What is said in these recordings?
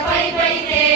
படிப்பைத்தே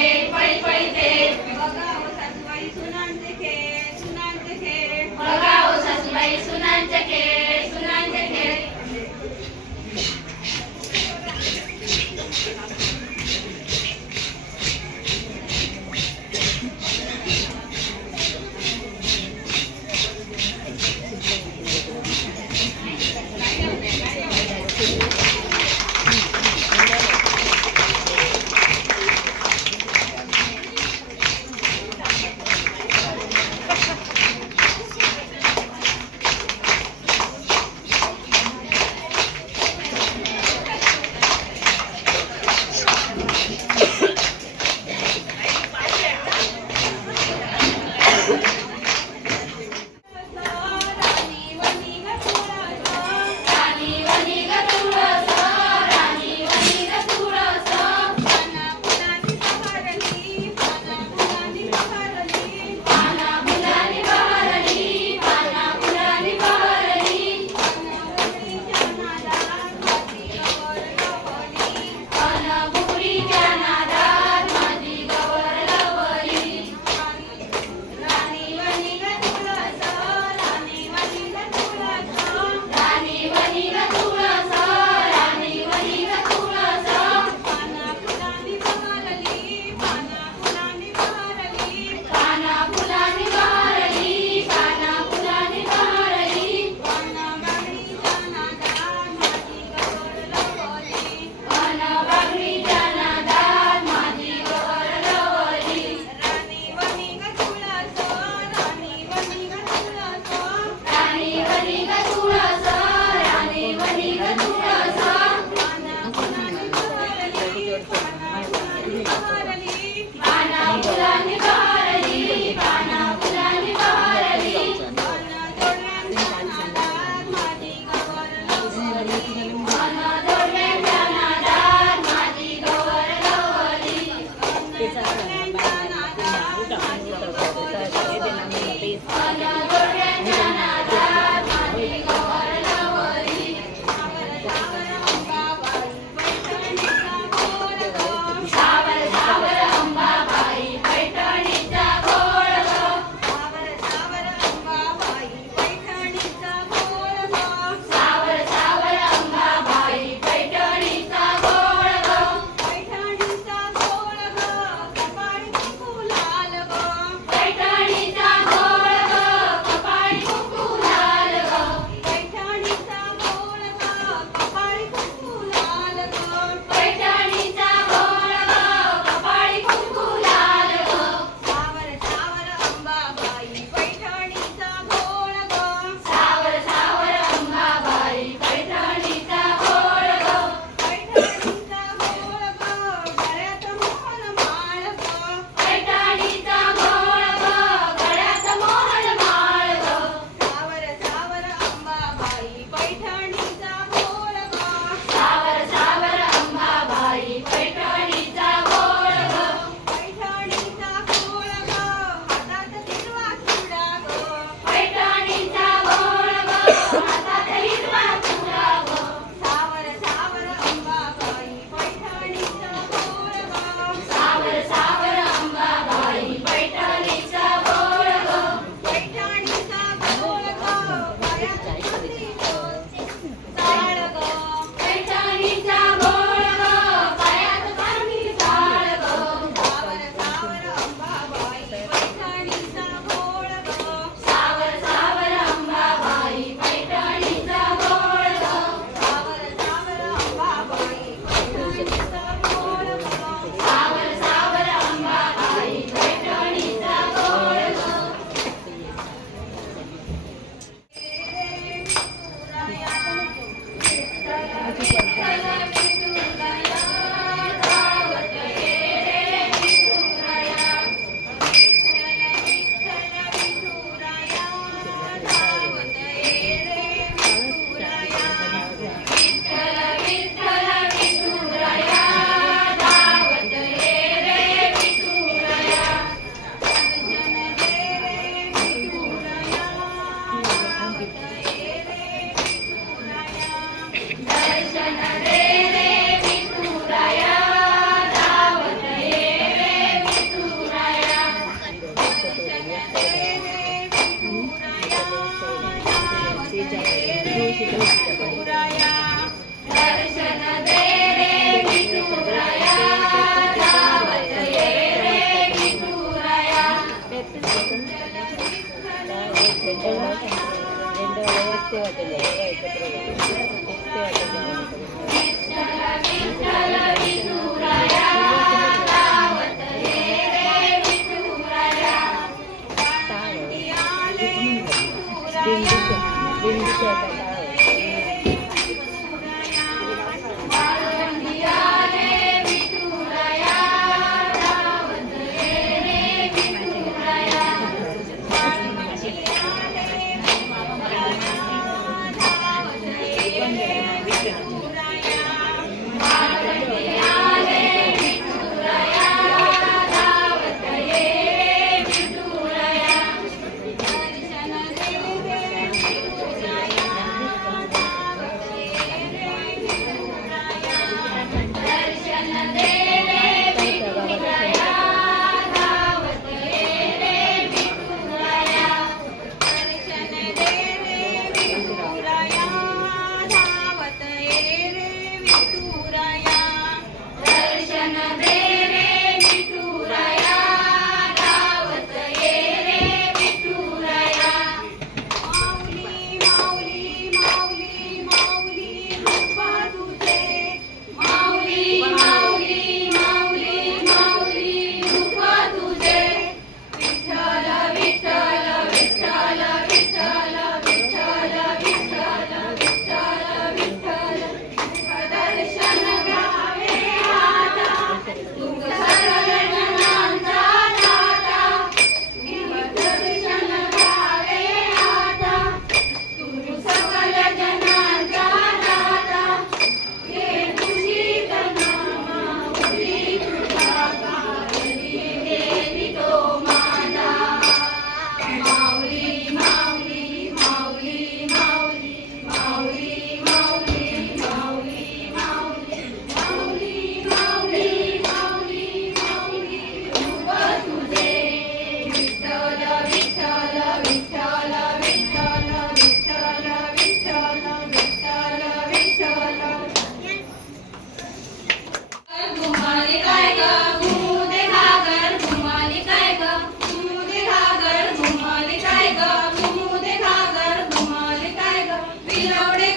ഇതിനോടെ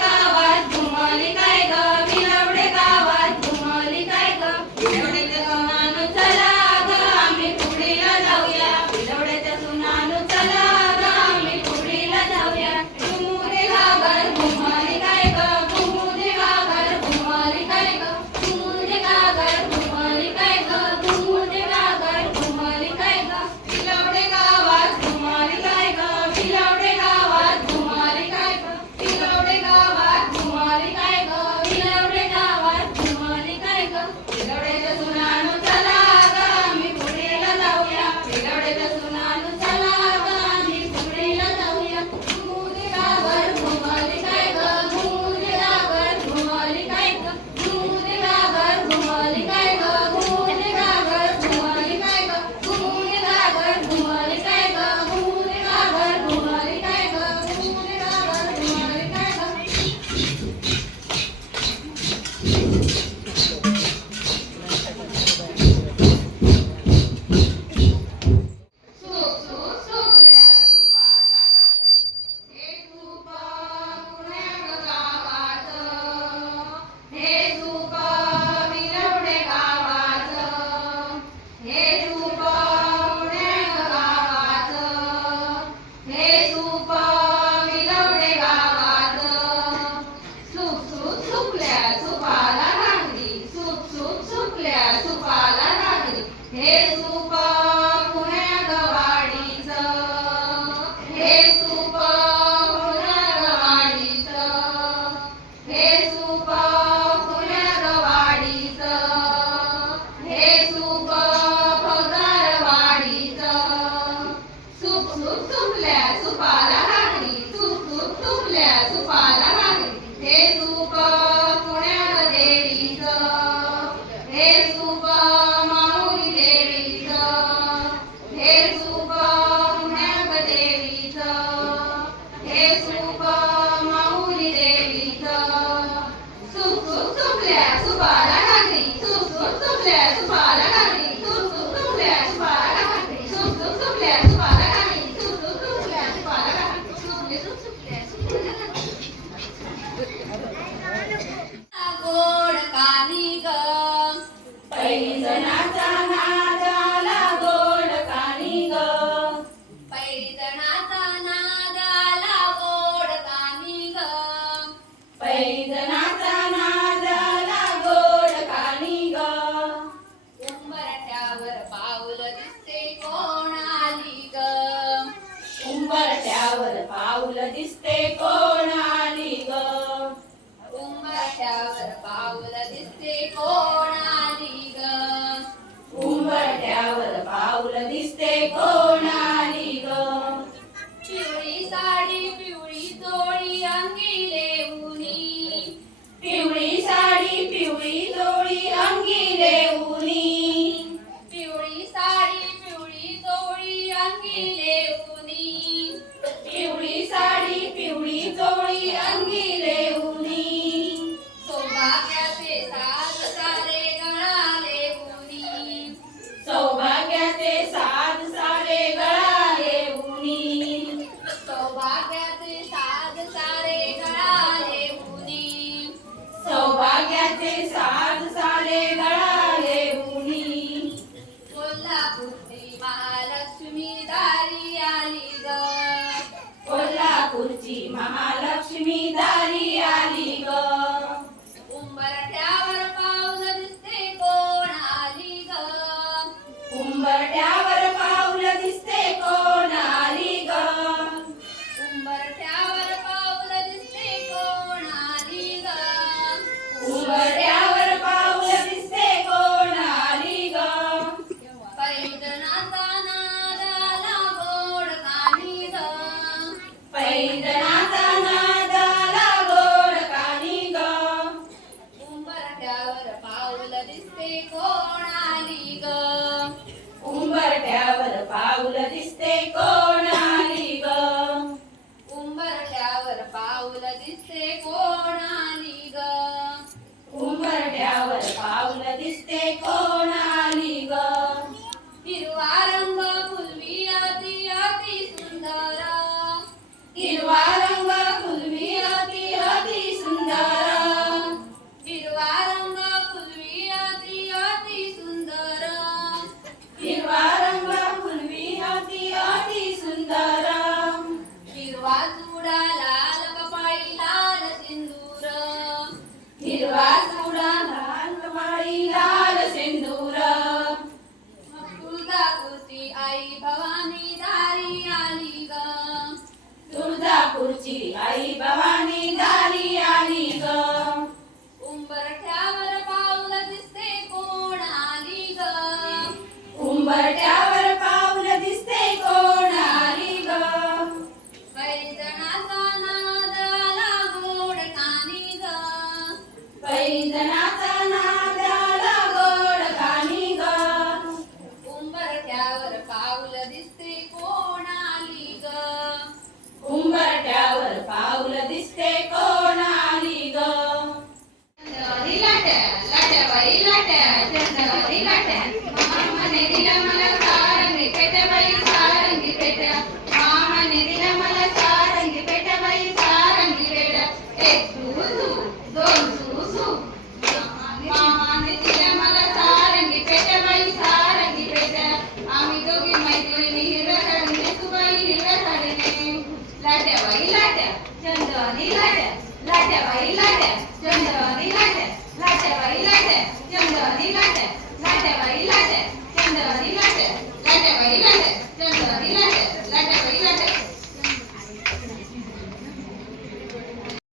सुपाला हागरी तूप तूप तुपल्या सुपाला हागरी हे तूप कोणाली ग? पाऊल दिसते कोणाली ग? उंबरट्यावर पाऊल दिसते कोणाली ग? उंबरट्यावर पाऊल दिसते कोण सिंचनाचा नाद्याला गोड काणी ग उंबरठ्यावर पाऊल दिसते कोणाली ग उंबरठ्यावर पाऊल दिसते कोणाली ग लाट्या लाट्या बाई लाट्या चंद्रवारी लाट्या मामाने दिला मला सारंगी पेट्या बाई सारंगी पेट्या मामाने दिला मला सारंगी पेट्या बाई सारंगी पेट्या एक सुसू दोन सुसू 妈妈，你